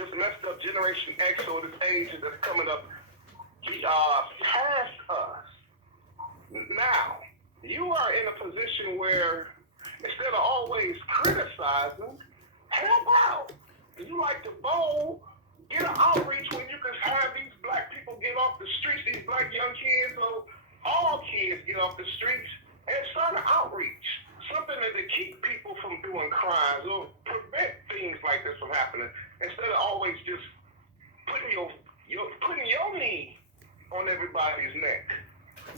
this messed up Generation X or this age that's coming up past us. Now, you are in a position where instead of always criticizing, help out. You like to bowl, get an outreach when you can have these black people get off the streets, these black young kids, or all kids get off the streets, and start an outreach. Something that to keep people from doing crimes or prevent things like this from happening, instead of always just putting your knee on everybody's neck.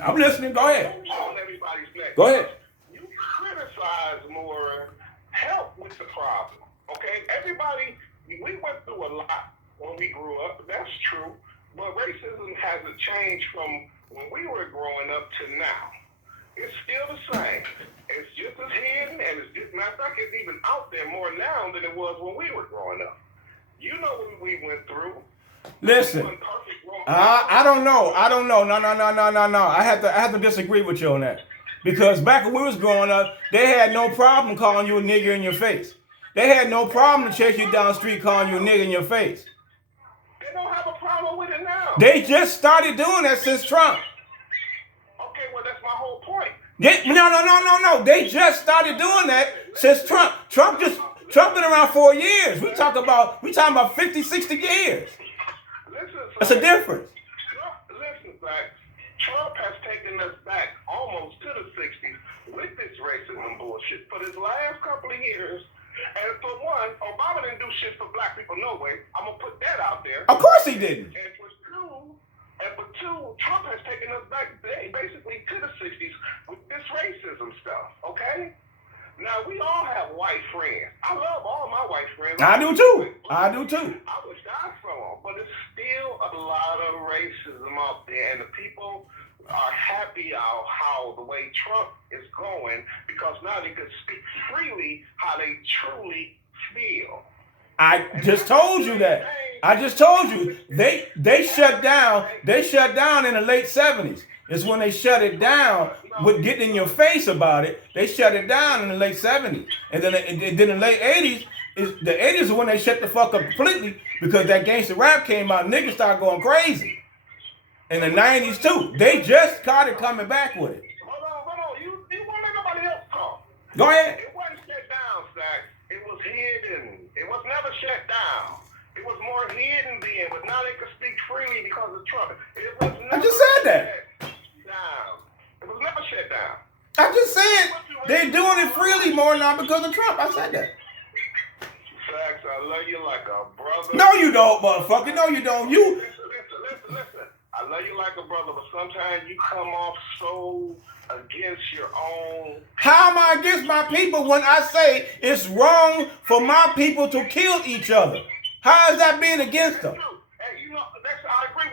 I'm listening. Go ahead. On everybody's neck. Go ahead. You criticize more, help with the problem. Okay? Everybody, we went through a lot when we grew up. That's true. But racism hasn't changed from when we were growing up to now. It's still the same. It's just as hidden, and it's just, matter of fact, it's even out there more now than it was when we were growing up. You know what we went through. Listen, I don't know. No. I have to disagree with you on that. Because back when we was growing up, they had no problem calling you a nigger in your face. They had no problem to chase you down the street calling you a nigger in your face. They don't have a problem with it now. They just started doing that since Trump. Okay, well, that's my whole point. No. They just started doing that since Trump. Trump been around 4 years. We talking about 50, 60 years. That's a difference. Listen, Zach. Trump has taken us back almost to the 60s with this racism bullshit for his last couple of years. And for one, Obama didn't do shit for black people, no way. I'm going to put that out there. Of course he didn't. And for two, Trump has taken us back basically to the 60s with this racism stuff, okay? Now, we all have white friends. I love all my white friends. I do too. I wish I saw them, but it's still a lot of racism out there, and the people are happy how the way Trump is going, because now they can speak freely how they truly feel. I just told you that. I just told you they shut down. They shut down in the late 70s. It's when they shut it down with getting in your face about it. They shut it down in the late 70s, and then in the late 80s. The 80s is when they shut the fuck up completely because that gangster rap came out. Niggas started going crazy. In the 90s too. They just started coming back with it. Hold on. You won't let nobody else talk. Go ahead. It wasn't shut down, Zach. It was hidden. It was never shut down. It was more hidden then, but now they can speak freely because of Trump. I just said that. It was never shut down. I just said they're doing it freely more now because of Trump. I said that. Sax, I love you like a brother. No, you don't, motherfucker. No, you don't. Listen. I love you like a brother, but sometimes you come off so against your own. How am I against my people when I say it's wrong for my people to kill each other? How is that being against them? Hey, I agree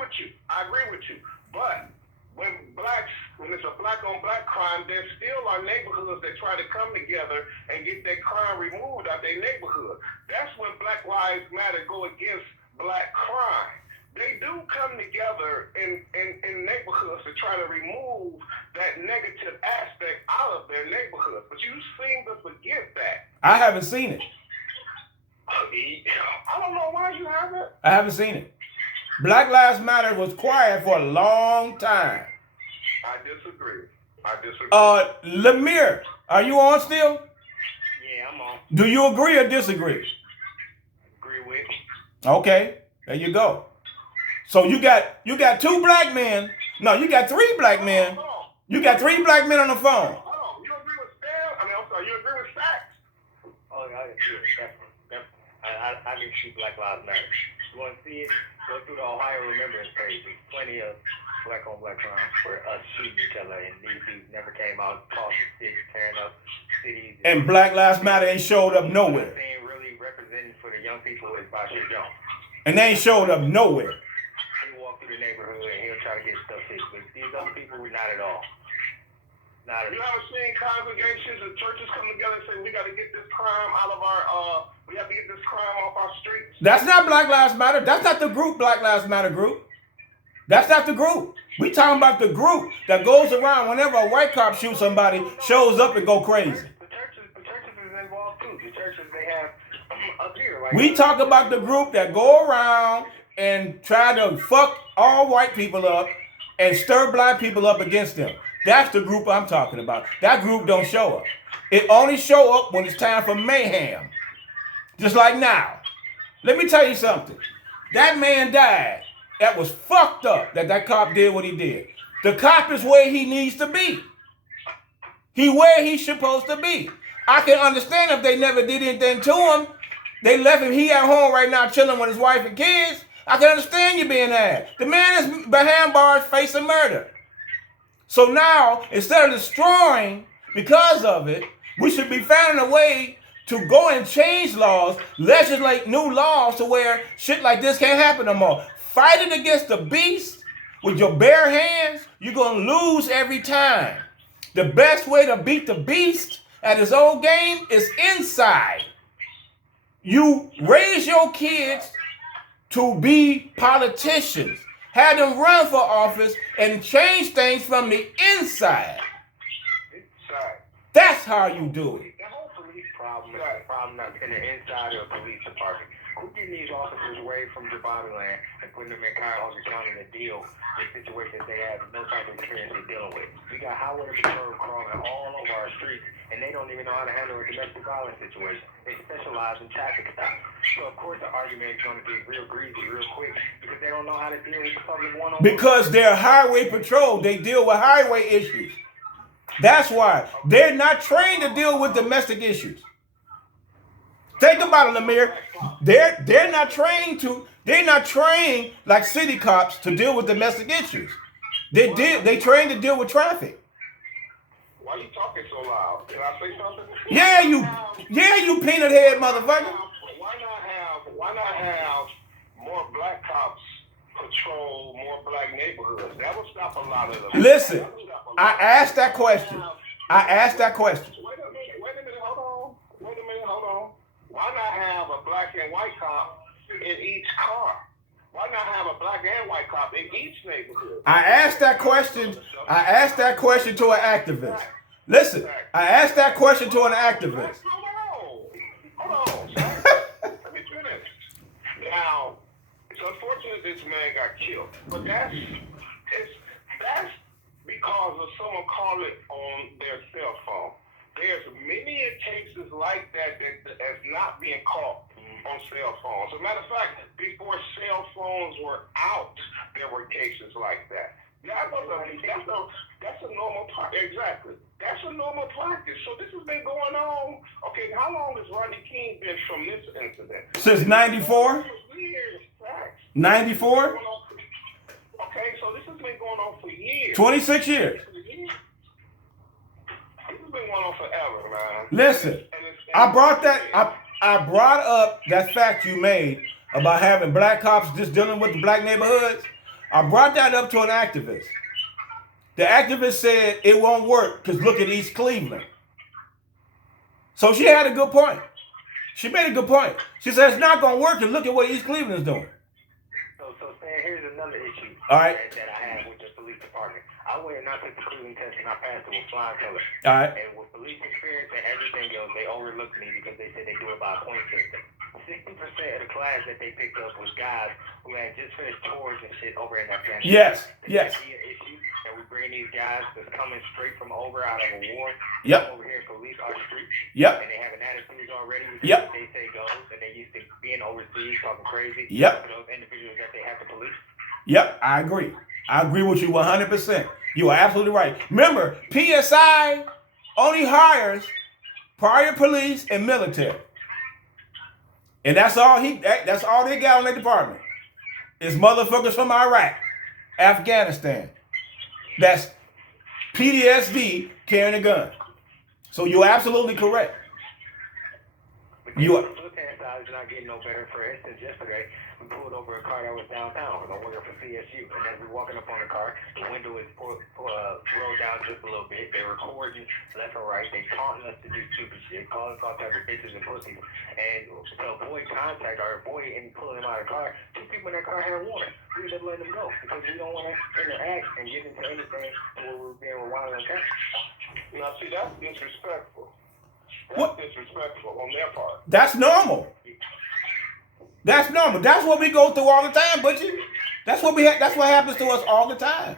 with you. But when it's a black on black crime, there still are neighborhoods that try to come together and get that crime removed out their neighborhood. That's when Black Lives Matter go against black crime. They do come together in neighborhoods to try to remove that negative aspect out of their neighborhoods. But you seem to forget that. I haven't seen it. I don't know why you haven't. I haven't seen it. Black Lives Matter was quiet for a long time. I disagree. Lemire, are you on still? Yeah, I'm on. Do you agree or disagree? Agree with. Okay, there you go. So you got 2 black men. No, you got 3 black men. You got 3 black men on the phone. Oh, you agree with Stan? I'm sorry, you agree with Sax? Oh, yeah, definitely. I can see Black Lives Matter. You want to see it? Go through the Ohio Remembrance page. There's plenty of black on black crimes for us shooting each other, and these dudes never came out tossing sticks, tearing up cities. And Black Lives Matter ain't showed up nowhere. The thing really representing for the young people is Bashir Jones. And they ain't showed up nowhere. He'll walk through the neighborhood and he'll try to get stuff fixed, but these other people were not at all. You haven't seen congregations and churches come together and say we got to get this crime out of our we have to get this crime off our streets. That's not Black Lives Matter. That's not the group Black Lives Matter group. That's not the group. We talking about the group that goes around whenever a white cop shoots somebody, shows up and go crazy. The churches is involved too. The churches, they have up here. Like, We talk about the group that go around and try to fuck all white people up and stir black people up against them. That's the group I'm talking about. That group don't show up. It only show up when it's time for mayhem. Just like now. Let me tell you something. That man died. That was fucked up that cop did what he did. The cop is where he needs to be. He where he's supposed to be. I can understand if they never did anything to him. They left him. He at home right now chilling with his wife and kids. I can understand you being there. The man is behind bars facing murder. So now, instead of destroying because of it, we should be finding a way to go and change laws, legislate new laws to where shit like this can't happen no more. Fighting against the beast with your bare hands, you're going to lose every time. The best way to beat the beast at his old game is inside. You raise your kids to be politicians. Have them run for office and change things from the inside. That's how you do it. The whole police problem is a problem that's in the inside of the police department. We're getting these officers away from the bottom land and putting them in Cuyahoga County to deal with situations they have no type of experience they're dealing with. We got highway patrol crawling all over our streets, and they don't even know how to handle a domestic violence situation. They specialize in traffic stops. So, of course, the argument is going to get real greasy real quick because they don't know how to deal with the public one-on-one. Because they're highway patrol. They deal with highway issues. That's why. They're not trained to deal with domestic issues. Think about it, Lamir. They're not trained like city cops to deal with domestic issues. They trained to deal with traffic. Why are you talking so loud? Can I say something? Yeah, you peanut head motherfucker. Why not have more black cops patrol more black neighborhoods? That would stop a lot of them. Listen, I asked that question. Wait a minute, hold on. Why not have a black and white cop in each car? Why not have a black and white cop in each neighborhood? I asked that question to an activist. Listen, I asked that question to an activist. Hold on. Let me finish. Now, it's unfortunate this man got killed, but that's because of someone called it on their cell phone. There's many cases like that that's not being caught on cell phones. As a matter of fact, before cell phones were out, there were cases like that. That's a normal practice. Exactly. That's a normal practice. So this has been going on. Okay, how long has Rodney King been from this incident? Since 94? 94? Okay, so this has been going on for years. 26 years. This has been going on forever, man. Listen, I brought up that fact you made about having black cops just dealing with the black neighborhoods. I brought that up to an activist. The activist said it won't work because look at East Cleveland. So she had a good point. She made a good point. She said it's not going to work because look at what East Cleveland is doing. So Stan, here's another issue All right. that I have with the police department. I went and I took the Cleveland test and I passed it with flying colors. All right. And with police experience and everything else, they overlooked me because they said they do it by a point system. 60% of the class that they picked up was guys who had just finished tours and shit over in Afghanistan. Yes. That be an issue, and we bring these guys that's coming straight from out of a war. Yep. Over here, police our streets. Yep. And they have an attitude already. Yep. They say goes, and they used to being overseas talking crazy. Yep. For those individuals that they have to police. Yep, I agree. I agree with you 100%. You are absolutely right. Remember, PSI only hires prior police and military. And that's all they got on their department. Is motherfuckers from Iraq, Afghanistan. That's PTSD carrying a gun. So you're absolutely correct. You are. The flip-hand side is not getting no better. For instance, yesterday, we pulled over a car that was downtown. We're going for CSU. And as we're walking up on the car, the window is rolled down just a little bit. They were recording left and right. They taunting us to do stupid shit, calling us all types of bitches and pussies. And to avoid contact or avoid any pulling them out of the car, two people in that car had a warrant. We just letting them go because we don't want to interact and get into anything where we're being wild and attacked. Now, see, that's disrespectful. What? Disrespectful on their part. That's normal. That's normal. That's what we go through all the time, Butchie. That's what that's what happens to us all the time.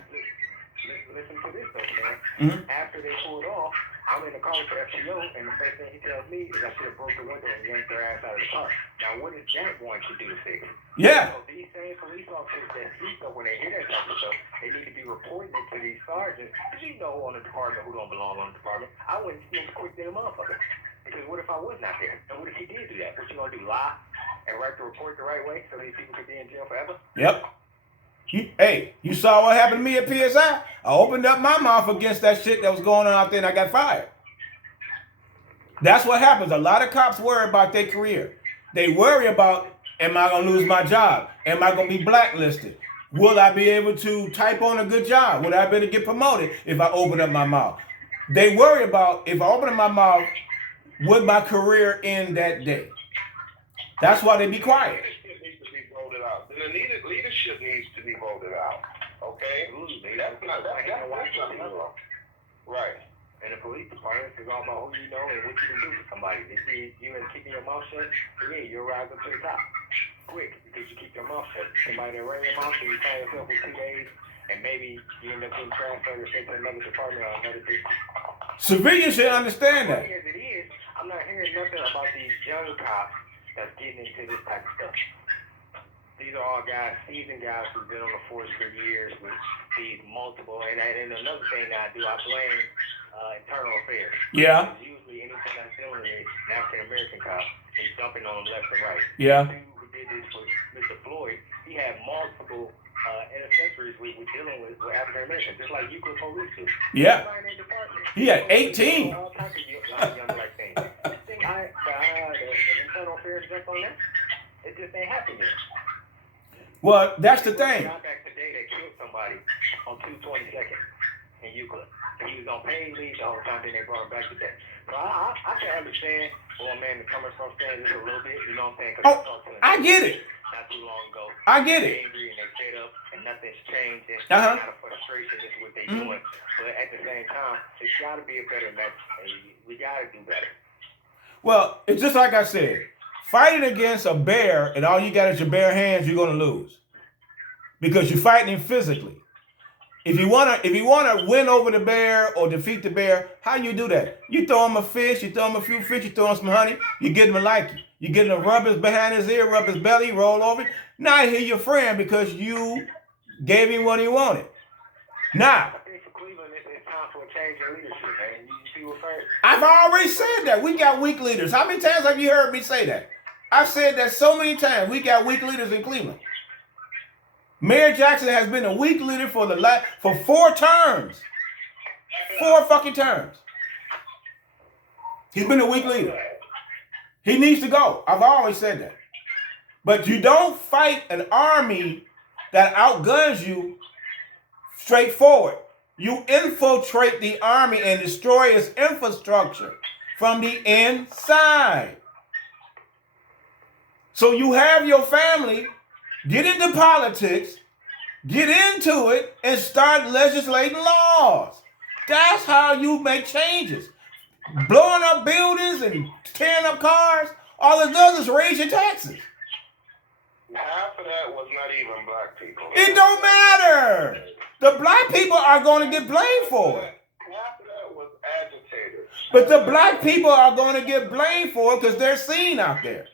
Listen to this though, man. Mm-hmm. After they pulled off, I'm in the car with the FCO, and the first thing he tells me is I should have broke the window and yanked their ass out of the car. Now, what is that going to do to fix? Yeah. So these same police officers that see stuff when they hear that type of stuff, they need to be reporting it to these sergeants. Because you know on the department who don't belong on the department, I wouldn't smoke quick than a motherfucker. Because what if I was not there? And what if he did do that? What you gonna do, lie and write the report the right way so these people could be in jail forever? Yep. You saw what happened to me at PSI? I opened up my mouth against that shit that was going on out there and I got fired. That's what happens. A lot of cops worry about their career. They worry about, am I going to lose my job? Am I going to be blacklisted? Will I be able to type on a good job? Will I be able to get promoted if I open up my mouth? They worry about, if I open up my mouth, would my career end that day? That's why they be quiet. The leadership needs to be voted out. Okay? That's right. And the police department is all about who you know and what you can do for somebody. They see you and keeping your mouth shut, yeah, you'll rise up to the top quick because you keep your mouth shut. Somebody that ran your mouth, so you find yourself for 2 days, and maybe you end up getting transferred or sent to another department or another district. Civilians should understand that. As it is, I'm not hearing nothing about these young cops that's getting into this type of stuff. These are all guys, seasoned guys who've been on the force for years with these multiple, and another thing that I do, I blame internal affairs. Yeah. Usually anything I'm dealing with, an African-American cop, is dumping on them left and right. Yeah. The dude who did this for Mr. Floyd, he had multiple intercessories with dealing with African-Americans, just like you could police do. Yeah. He had 18. All types of young black things. You think the internal affairs jump on that? It just ain't happening yet. Well, that's the thing. Got back today that killed somebody on 222nd in Euclid. He was on paid leave the whole time, then they brought him back today. So I can understand where a man is coming from, saying this a little bit, you know what I'm saying? Oh, I get it. Not too long ago. I get it. They're angry and they fed up and nothing's changed. And Uh-huh. kind of frustration is what they're doing. But at the same time, it's got to be a better match. We got to do better. Well, it's just like I said. Fighting against a bear and all you got is your bare hands, you're gonna lose. Because you're fighting him physically. If you wanna win over the bear or defeat the bear, how you do that? You throw him a fish, you throw him a few fish, you throw him some honey, you get him to like you. You get him to rub his behind his ear, rub his belly, roll over. Now he's your friend because you gave him what he wanted. Now, I think for Cleveland, it's time for a change in leadership, man. You see what first? I've already said that. We got weak leaders. How many times have you heard me say that? I've said that so many times. We got weak leaders in Cleveland. Mayor Jackson has been a weak leader for 4 terms. 4 fucking terms. He's been a weak leader. He needs to go. I've always said that. But you don't fight an army that outguns you straightforward. You infiltrate the army and destroy its infrastructure from the inside. So you have your family get into politics, get into it, and start legislating laws. That's how you make changes. Blowing up buildings and tearing up cars, all it does is raise your taxes. Half of that was not even black people. It don't matter. The black people are going to get blamed for it. Half of that was agitators. But the black people are going to get blamed for it because they're seen out there.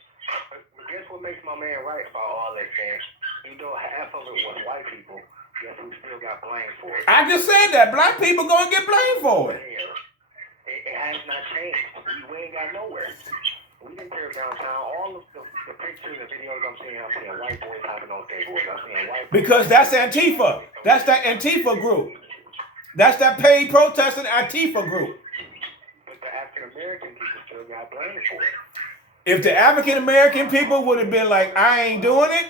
But guess what makes my man right about all that, man? You know, half of it was white people. Guess who still got blamed for it? I just said that. Black people going to get blamed for it. It has not changed. We ain't got nowhere. We didn't tear downtown. All of the pictures and videos I'm seeing white boys having on skateboards. I'm seeing white boys. Because that's Antifa. That's that Antifa group. That's that paid protesting Antifa group. But the African American people still got blamed for it. If the African American people would have been like, I ain't doing it,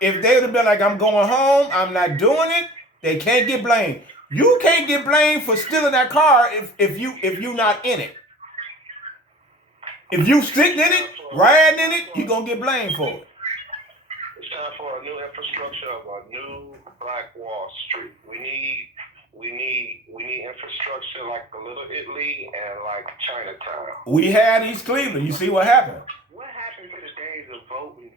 if they would have been like, I'm going home, I'm not doing it, they can't get blamed. You can't get blamed for stealing that car if you not in it. If you stick in it, riding in it, you're going to get blamed for it. It's time for a new infrastructure of a new Black Wall Street. We We need infrastructure like the Little Italy and like Chinatown. We had East Cleveland. You see what happened? What happened to the days of voting?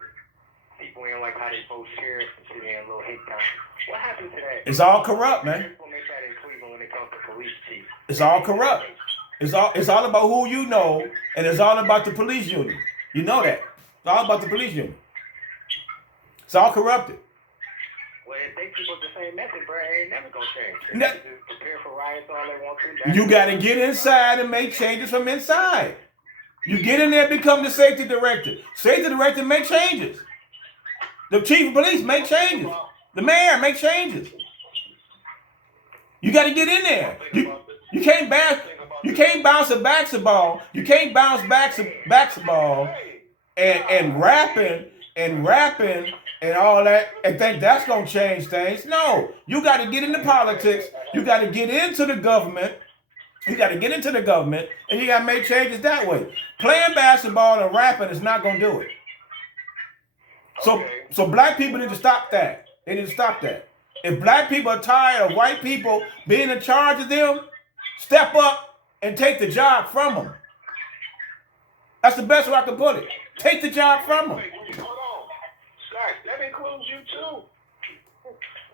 People ain't like how they vote sheriff and shit in little hate towns. What happened to that? It's all corrupt, man. People make that in Cleveland when it comes to police chief. It's all corrupt. It's all about who you know, and it's all about the police union. You know that. It's all about the police union. It's all corrupted. Well, if they keep up the same method, bro, it ain't never gonna change. They No. just prepare for riots all they want to. You got to get inside and make changes from inside. You get in there, become the safety director. Safety director make changes. The chief of police make changes. The mayor make changes. You got to get in there. You can't bounce a basketball. You can't bounce basketball and rapping and all that and think that's gonna change things. No, you got to get into politics. You got to get into the government. You got to get into the government, and you got to make changes that way. Playing basketball and rapping is not gonna do it. So black people need to stop that. They need to stop that. If black people are tired of white people being in charge of them, step up and take the job from them. That's the best way I can put it. Take the job from them. Hold on. Sax, that includes you too.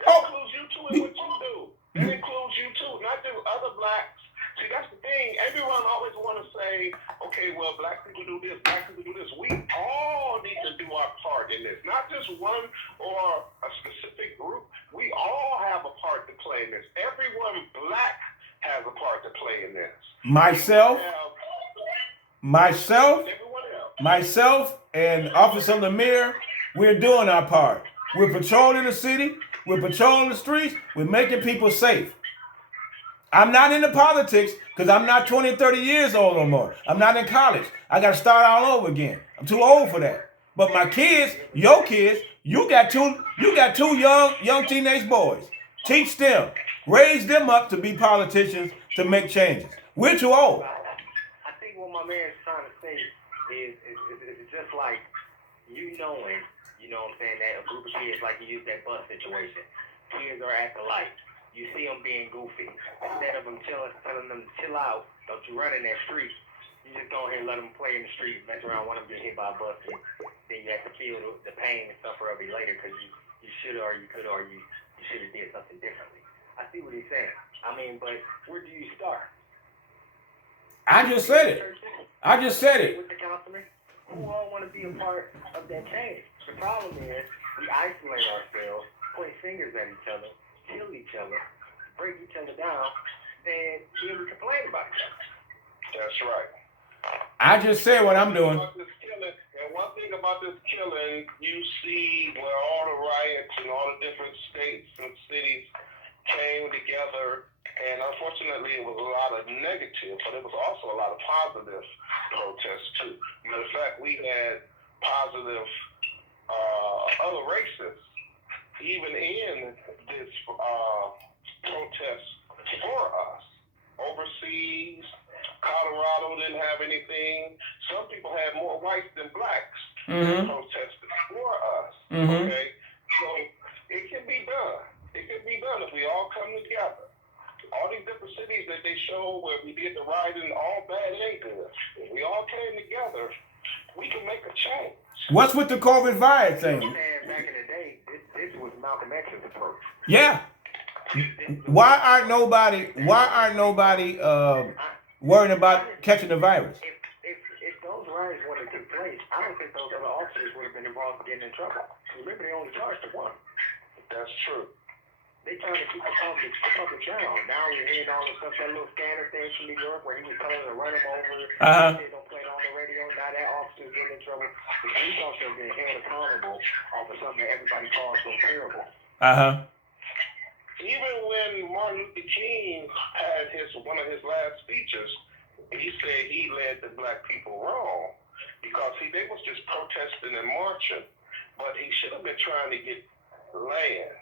That includes you too in what you do. That includes you too, not the other blacks. See, that's the thing. Everyone always want to say, okay, well, black people do this, black people do this. We all need to do our part in this. Not just one or a specific group. We all have a part to play in this. Everyone black has a part to play in this. Myself and Officer Lemire, we're doing our part. We're patrolling the city. We're patrolling the streets. We're making people safe. I'm not into politics because I'm not 20, 30 years old no more. I'm not in college. I got to start all over again. I'm too old for that. But my kids, your kids, you got two young teenage boys. Teach them, raise them up to be politicians, to make changes. We're too old. I think what my man's trying to say is just like you knowing, you know what I'm saying, that a group of kids, like you use that bus situation, kids are at the light. You see them being goofy. Instead of them telling them to chill out, don't you run in that street. You just go ahead and let them play in the street, mess around, one of them get hit by a bus, and then you have to feel the pain and suffer of it later because you should or you could or you should have did something differently. I see what he's saying. I mean, but where do you start? I just said it. With the councilman, who all want to be a part of that change? The problem is we isolate ourselves, point fingers at each other, kill each other, break each other down, and then we complain about each other. That's right. I just said what I'm doing. And one thing about this killing, you see where all the riots in all the different states and cities came together, and unfortunately it was a lot of negative, but it was also a lot of positive protests too. Matter of fact, we had positive other races even in this protest for us. Overseas, Colorado didn't have anything. Some people had more whites than blacks that protested for us. Okay? So it can be done. It can be done if we all come together. All these different cities that they show where we did the rioting, all bad and good. If we all came together, we can make a change. What's with the COVID virus thing? Back in the day, this was Malcolm X's approach. Yeah. Why aren't nobody worrying about catching the virus? If those riots would have took place, I don't think those other officers would have been involved in getting in trouble. Remember, they only charged the one. That's true. They trying to keep the public down. Now we're hearing all the stuff, that little scanner thing from New York where he was telling them to run him over. Don't play it on the radio. Now that officer's getting in trouble. The police officer is getting held accountable off of something that everybody calls so terrible. Even when Martin Luther King had one of his last speeches, he said he led the black people wrong because they was just protesting and marching, but he should have been trying to get land.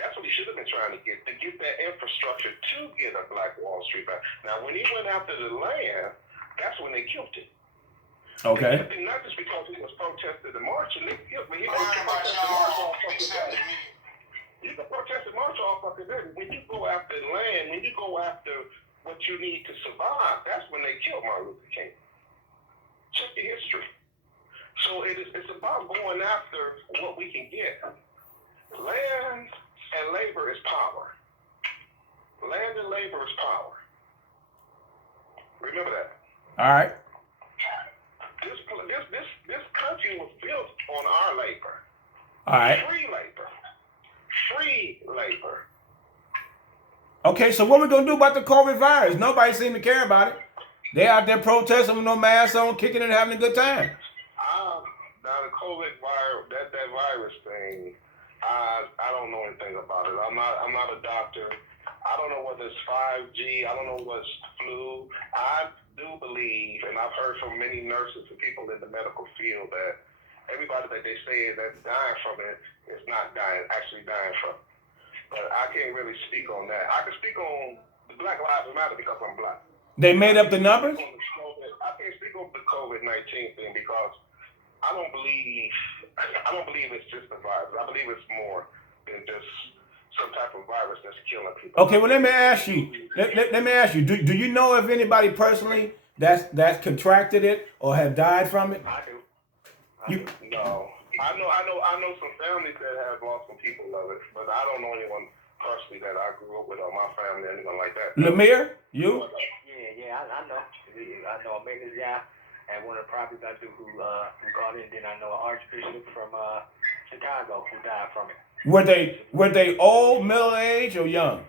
That's what he should have been trying to get that infrastructure to get a Black Wall Street back. Now, when he went after the land, that's when they killed him. Okay. Not just because he was protesting and marching, they killed him. He was protesting and marching all fucking day. You can protest and march all motherfucker didn't. When you go after land, when you go after what you need to survive, that's when they killed Martin Luther King. Check the history. So it's about going after what we can get. Land and labor is power. Land and labor is power. Remember that. All right. This country was built on our labor. All right. Free labor. Free labor. Okay, so what we gonna do about the COVID virus? Nobody seem to care about it. They out there protesting with no mask on, kicking and having a good time. Now the COVID virus, that virus thing, I don't know anything about it. I'm not a doctor. I don't know whether it's 5G. I don't know what's flu. I do believe, and I've heard from many nurses and people in the medical field that everybody that they say that's dying from it is not actually dying from it. But I can't really speak on that. I can speak on the Black Lives Matter because I'm black. They made up the numbers? I can't speak on the COVID-19 thing because I don't believe it's just a virus. I believe it's more than just some type of virus that's killing people. Okay, well let me ask you. Let me ask you. Do you know of anybody personally that's contracted it or have died from it? I do. No. I know some families that have lost some people of it, but I don't know anyone personally that I grew up with or my family, anyone like that. Lemire, you? Yeah, I know. I know a maintenance guy at one of the properties I do who called in. Then I know an archbishop from Chicago who died from it. Were they old, middle age, or young?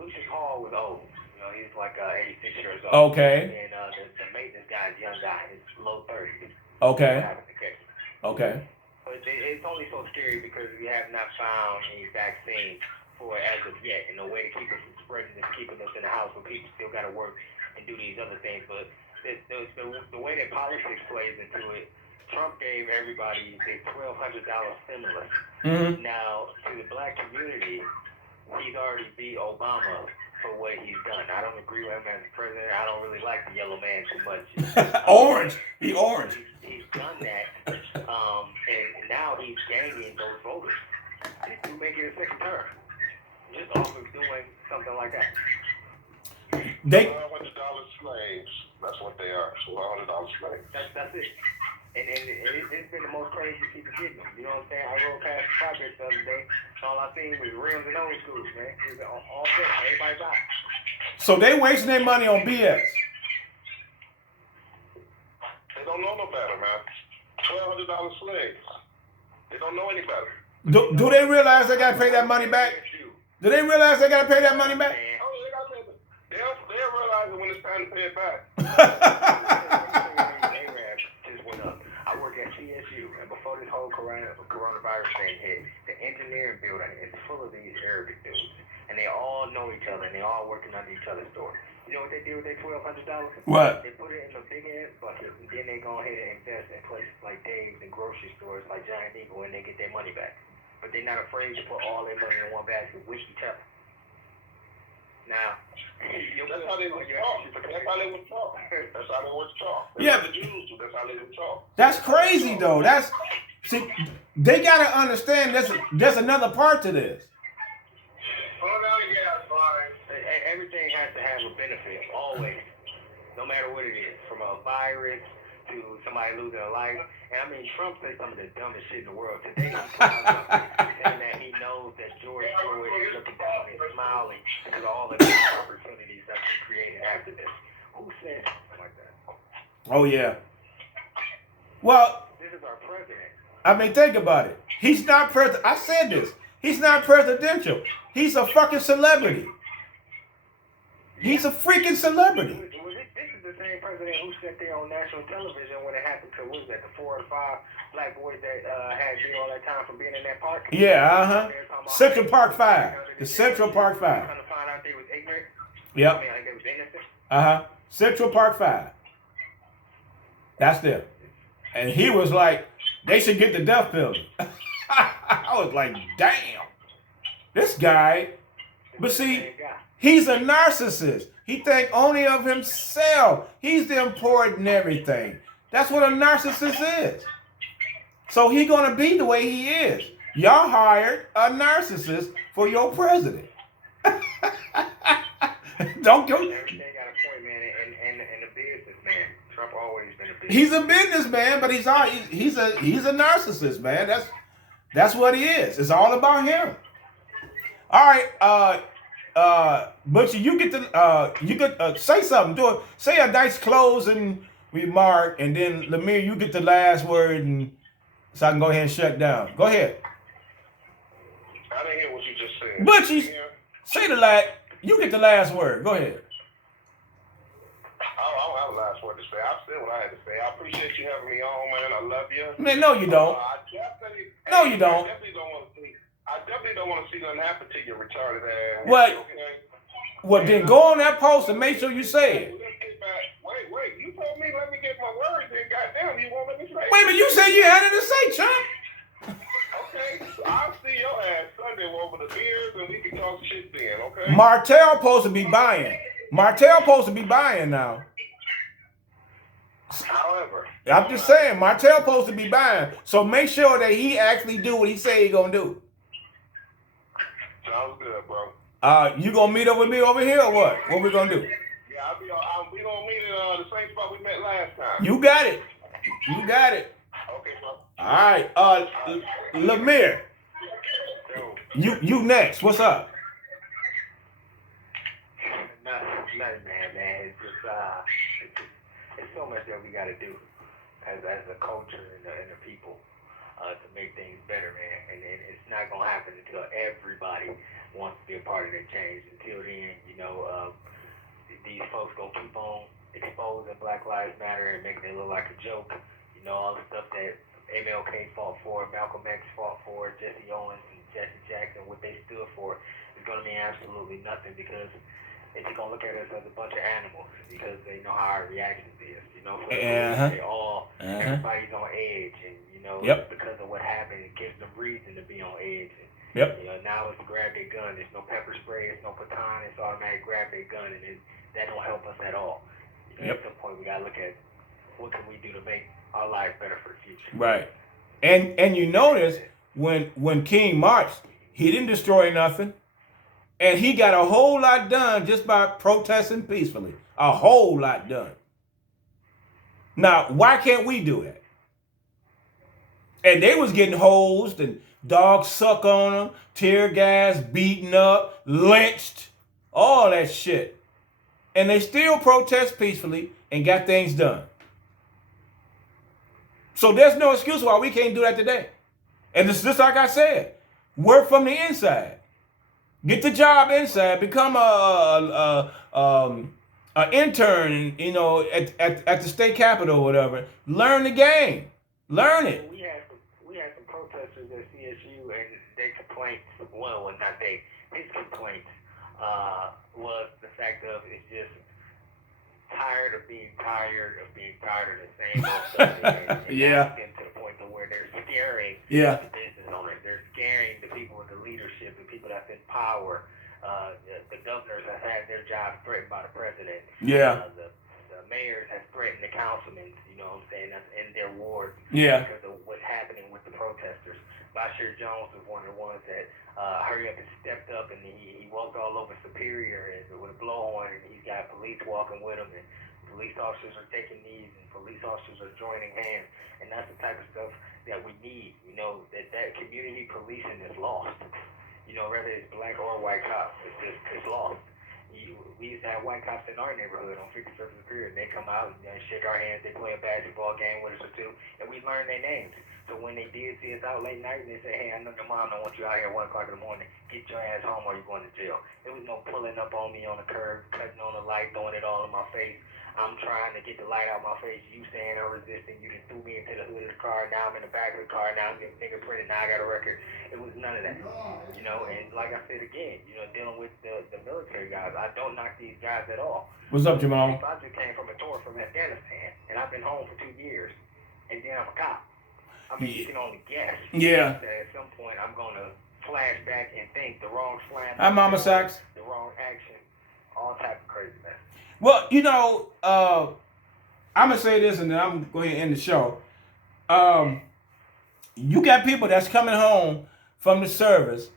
Lucius Hall was old. You know, he's like 86 years old. Okay. And the maintenance guy is a young guy. He's low 30s. Okay. Okay. But it's only so scary because we have not found any vaccine for it as of yet. And the way to keep us from spreading is keeping us in the house when people still got to work and do these other things. But the way that politics plays into it, Trump gave everybody the $1,200 stimulus. Mm-hmm. Now, to the black community, he's already beat Obama for what he's done. I don't agree with him as president. I don't really like the yellow man too much. Orange. He orange. He's done that, and now he's gaining those voters to make it a second term. Just off of doing something like that. They $1,200 slaves. That's what they are. $1,200 slaves. That's it. And it's been the most crazy people getting them. You know what I'm saying? I rode past the project the other day. All I seen was rims and old schools, man. It was all good. Everybody's out. so they wasting their money on BS. They don't know no better, man. $1,200 slaves. They don't know any better. Do they realize they gotta pay that money back? Do they realize they gotta pay that money back? Oh, they gotta pay it. They'll realize it when it's time to pay it back. Just went up. I work at CSU, and before this whole coronavirus thing hit, the engineering building is full of these Arabic dudes, and they all know each other, and they all working under each other's door. You know what they did with their $1,200? What? They put it in a big ass bucket, and then they go ahead and invest in places like Dave's and grocery stores like Giant Eagle, and they get their money back. But they're not afraid to put all their money in one basket with each other. Now, that's how they would talk. That's how they would talk. That's how they would talk. Yeah, the Jews do. That's how they would talk. That's crazy though. See, they gotta understand there's another part to this. Oh, no, yeah, fine. Everything has to have a benefit, always. No matter what it is, from a virus to somebody losing a life. And I mean, Trump said some of the dumbest shit in the world. Today, he's saying that he knows that George Floyd is looking down and smiling because of all the opportunities that were created after this. Who said something like that? Oh yeah. Well, This is our president. I mean, think about it. He's not president. I said this. He's not presidential. He's a fucking celebrity. He's a freaking celebrity. This is the same president who sat there on national television when it happened to, what was that, the 4 or 5 black boys that had been all that time from being in that park? Yeah, Central Park 5. The Central Park 5. Trying to find out they was ignorant. Yep. I mean, like they was innocent. Central Park 5. That's them. And he was like, they should get the death penalty. I was like, damn. This guy, but see, he's a narcissist. He think only of himself. He's the important everything. That's what a narcissist is. So he gonna be the way he is. Y'all hired a narcissist for your president. Don't go. They got a point, man, and a businessman. Trump always been a businessman. He's a businessman, but he's a narcissist, man. That's what he is. It's all about him. All right, Butcher, you get to say something. Say a nice closing remark, and then Lemire, you get the last word, and so I can go ahead and shut down. Go ahead. I didn't hear what you just said. Butchie, say the last. You get the last word. Go ahead. I don't have a last word to say. I've said what I had to say. I appreciate you having me on, man. I love you. Man, no, you don't. No, you don't. I definitely don't want to see nothing happen to your retarded ass. What? Okay? Well, then go on that post and make sure you say it. Wait. You told me let me get my words in. Goddamn, you won't let me say it. Wait a minute, you said you had it to say, Chump. Okay, I'll see your ass Sunday over the beers and we can talk shit then, okay? Martell supposed to be buying. Martell supposed to be buying now. However, I'm just saying, Martell supposed to be buying. So make sure that he actually do what he say he gonna do. sounds good, bro. You gonna meet up with me over here or what? What we gonna do? Yeah, we gonna meet at the same spot we met last time. You got it. You got it. Okay, bro. All right. Lemire, you next. What's up? Nothing, man. It's so much that we got to do as a culture and the people to make things better, man. And it's not gonna happen until everybody wants to be a part of that change. Until then, these folks gonna keep on exposing Black Lives Matter and making it look like a joke. All the stuff that MLK fought for, Malcolm X fought for, Jesse Owens and Jesse Jackson, what they stood for is going to mean absolutely nothing because they're going to look at us as a bunch of animals because they know how our reactions is. They all, everybody's on edge and, because of what happened, it gives them reason to be on edge. And, now it's grab their gun. There's no pepper spray. There's no baton. It's automatic grab their gun, and that don't help us at all. At some point, we got to look at what can we do to make our life better for the future. Right. And you notice when King marched, he didn't destroy nothing. And he got a whole lot done just by protesting peacefully. A whole lot done. Now, why can't we do that? And they was getting hosed and dogs suck on them, tear gas, beaten up, lynched, all that shit. And they still protest peacefully and got things done. So there's no excuse why we can't do that today. And it's just like I said, work from the inside. Get the job inside. Become a intern, at the state capitol or whatever. Learn the game. Learn it. We had some protesters at CSU, and their complaints, well, not they, his complaints was the fact of it's just tired of being tired of the same old stuff. And Yeah. To the point to where they're scaring Yeah. the business owners. They're scaring the people in the leadership, the people that's in power. The governors have had their jobs threatened by the president. Yeah. The mayors have threatened the councilmen, that's in their wards. Yeah. Because of what's happening with the protesters. Bashir Jones was one of the ones that hurry up and stepped up, and he walked all over Superior with a blowhorn, and he's got police walking with him, and police officers are taking knees, and police officers are joining hands, and that's the type of stuff that we need. That community policing is lost. Whether it's black or white cops, it's lost. We used to have white cops in our neighborhood on 51st and Superior, and they come out and shake our hands, they play a basketball game with us or two, and we learn their names. So when they did see us out late night, they say, hey, I know your mom don't want you out here at 1 o'clock in the morning. Get your ass home or you're going to jail. There was no pulling up on me on the curb, cutting on the light, throwing it all in my face. I'm trying to get the light out my face. You saying I'm resisting. You just threw me into the hood of the car. Now I'm in the back of the car. Now I'm getting fingerprinted. Now I got a record. It was none of that. And like I said again, dealing with the military guys, I don't knock these guys at all. What's up, Jamal? I just came from a tour from Afghanistan, and I've been home for 2 years, and then I'm a cop. I mean, you can only guess. Yeah. That at some point I'm going to flash back and think the wrong slam. Hi, Mama Sax. The wrong action. All type of crazy mess. Well, I'm going to say this and then I'm going to go ahead and end the show. You got people that's coming home from the service,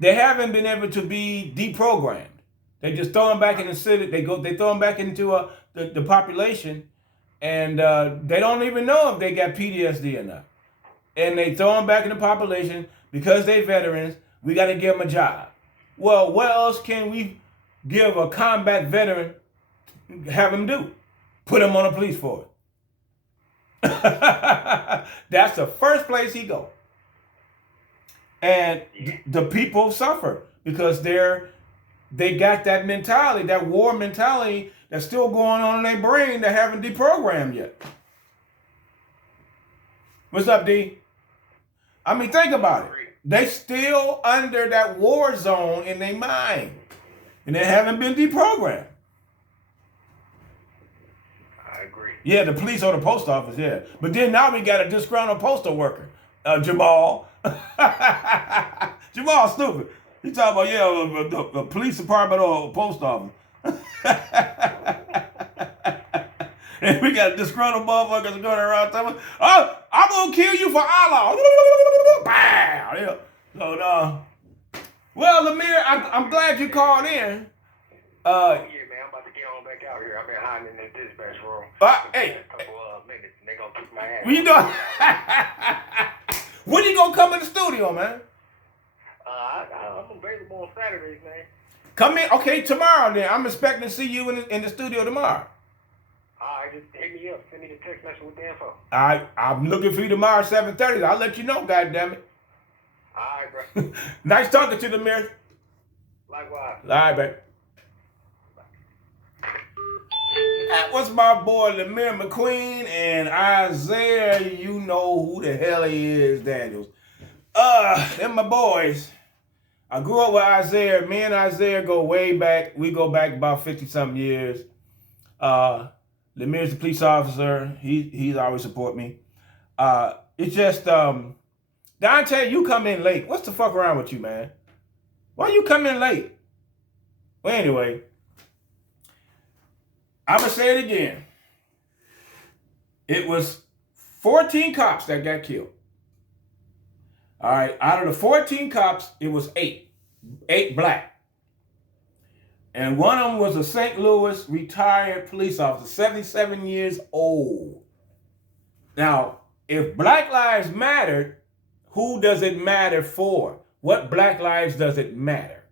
they haven't been able to be deprogrammed. They just throw them back in the city. They throw them back into the population, and they don't even know if they got PTSD or not. And they throw them back in the population because they veterans. We got to give them a job. Well, what else can we give a combat veteran? Have him do? Put him on a police force. That's the first place he go. And the people suffer because they got that mentality, that war mentality that's still going on in their brain that haven't deprogrammed yet. What's up, D? I mean, think about it. They still under that war zone in their mind. And they haven't been deprogrammed. I agree. Yeah, the police or the post office, yeah. But then now we got a disgruntled postal worker, Jamal. Jamal stupid. He talking about, the police department or post office. And we got disgruntled motherfuckers going around talking, oh, I'm going to kill you for Allah. Bam! Yeah. So, well, Lemire, I'm glad you called in. Yeah, man, I'm about to get on back out here. I've been hiding in the dispatch room. Hey. A couple of minutes, and they're going to kick my ass. What you doing? When you going to come in the studio, man? I'm available on Saturdays, man. Come in. Okay, tomorrow then. I'm expecting to see you in the studio tomorrow. All right, just hit me up. Send me the text message with the info. I'm looking for you tomorrow at 7:30. I'll let you know, goddammit. All right, bro. Nice talking to you, Lemire. Likewise. All right, babe. That was my boy Lemire McQueen, and Isaiah, you know who the hell he is, Daniels. They're my boys. I grew up with Isaiah. Me and Isaiah go way back. We go back about 50-something years. Lemire's the police officer. He's always support me. It's just, Dante, you come in late. What's the fuck around with you, man? Why you come in late? Well, anyway, I'm going to say it again. It was 14 cops that got killed. All right, out of the 14 cops, it was 8 black. And one of them was a St. Louis retired police officer, 77 years old. Now, if Black Lives mattered, who does it matter for? What Black lives does it matter?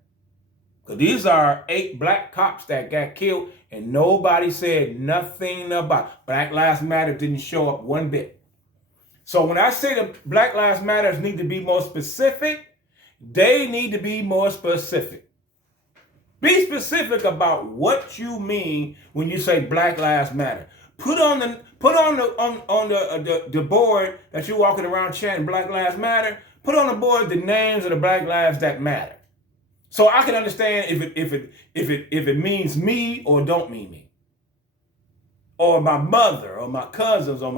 Because these are 8 black cops that got killed, and nobody said nothing about it. Black Lives Matter didn't show up one bit. So when I say that Black Lives Matter need to be more specific, they need to be more specific. Be specific about what you mean when you say Black Lives Matter. Put on the board that you're walking around chanting Black Lives Matter. Put on the board the names of the Black lives that matter, so I can understand if it means me or don't mean me, or my mother or my cousins or my